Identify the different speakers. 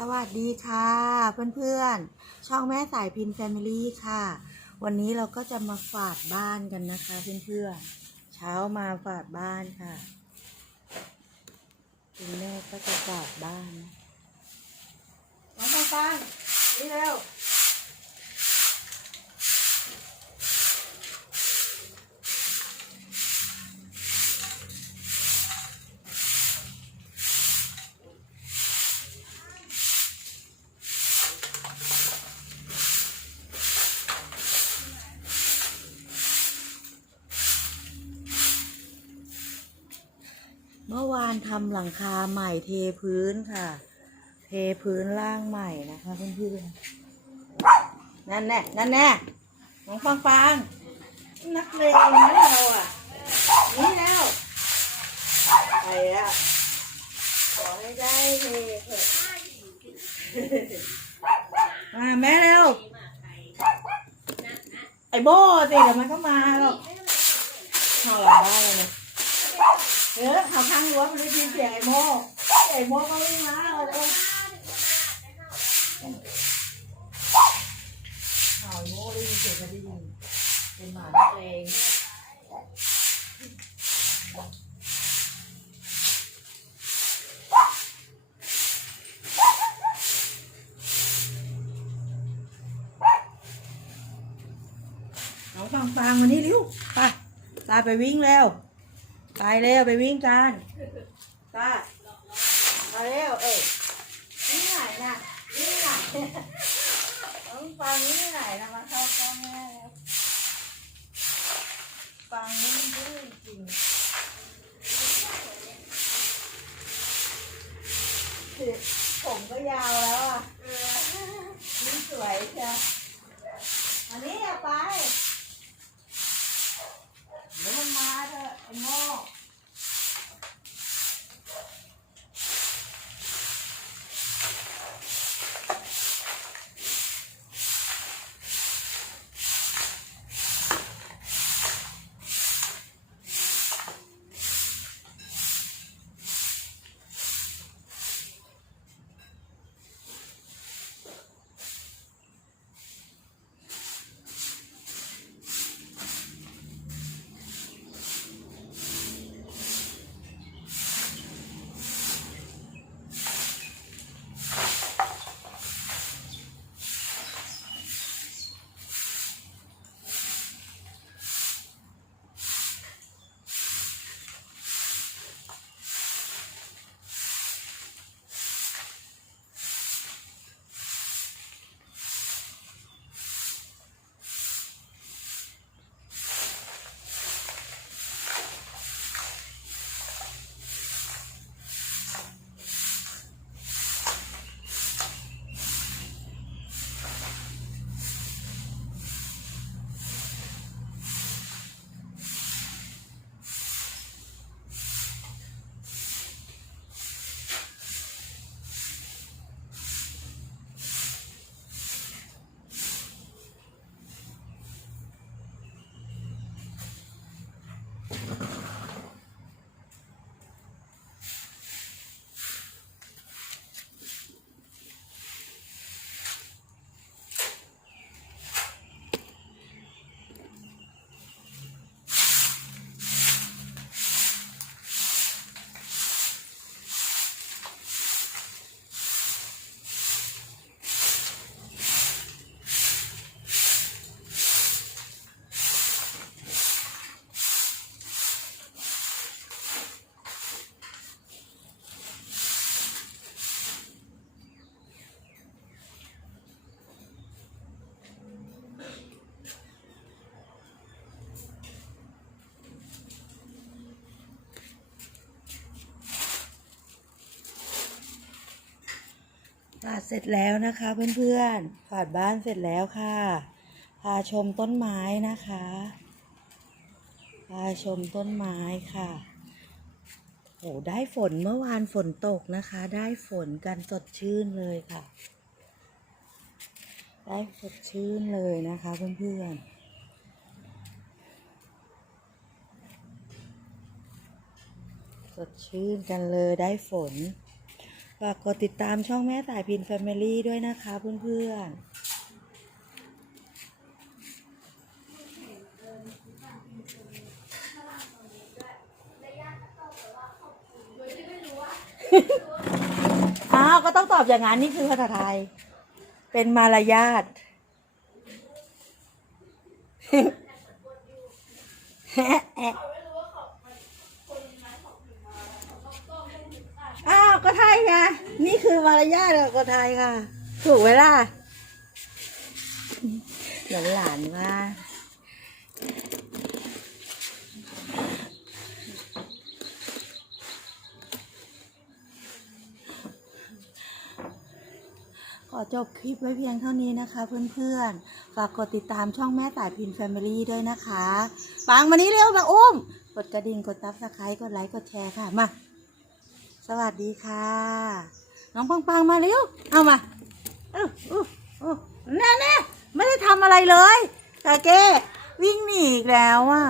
Speaker 1: สวัสดีค่ะเพื่อนๆ ช่องแม่สายพินแฟมิลี่ค่ะ วันนี้เราก็จะมาฝาดบ้านกันนะคะ เพื่อนๆ เช้ามาฝาดบ้านค่ะคุณแม่ก็จะฝาดบ้านนะน้องปังนี่เร็ว มื่อวานทำหลังคาใหม่เทพื้นค่ะ เทพื้นล่างใหม่นะคะเพื่อนๆนั่นแน่นั่นแน่น้องฟังฟังนักเลงนะเราอะนี่แล้วไปอะขอให้ได้เทเถอะมาแม่เร็วไอ้โบ้สิเดี๋ยวมันก็มาหรอกหลังบ้านเลย เออเขาข้างรั้วมันได้ยินเสียงไอ้โมไอ้โมก็วิ่งมาเอาเลยเอาไอ้โมได้ยินเสียงก็ได้ยินเป็นหมานักเลงน้องฟังฟังมานี่เร็วไปตาไปวิ่งแล้ว ไปเร็วไปวิ่งกันตามาเร็วเอ้ยนี่ไหนนะนี่ไหนน้องฟังนี่ไหนนะมาเข้ากล้องแม่แล้วฟังนี่ดื้อจริงผมก็ยาวแล้วอะนี่สวยเชี ฝาดเสร็จแล้วนะคะเพื่อนๆฝาดบ้านเสร็จแล้วค่ะ พาชมต้นไม้นะคะ พาชมต้นไม้ค่ะโอ้ได้ฝนเมื่อวานฝนตกนะคะ ได้ฝนกันสดชื่นเลยค่ะ ได้สดชื่นเลยนะคะเพื่อนๆสดชื่นกันเลยได้ฝน ฝากกดติดตามช่องแม่สายพินแฟมิลี่ด้วยนะคะเพื่อนๆอ้าว ก็ต้องตอบอย่างนั้น นี่คือภาษาไทย เป็นมารยาทอ้า ก็ไทยไง นี่คือมารยาทก็ไทยค่ะ ถูกไหมล่ะหลานหลานว่าขอจบคลิปไว้เพียงเท่านี้นะคะเพื่อนๆ ฝากกดติดตามช่องแม่สายพินแฟมิลี่ด้วยนะคะปังมานี้เร็วมาอุ้ม กดกระดิ่ง กดตับสไครต์กดไลค์ กดแชร์ค่ะ มา สวัสดีค่ะ น้องปังปังมาเร็วเอามาเออเออเออแน่แน่ไม่ได้ทำอะไรเลยกาเก้วิ่งหนีอีกแล้วอะ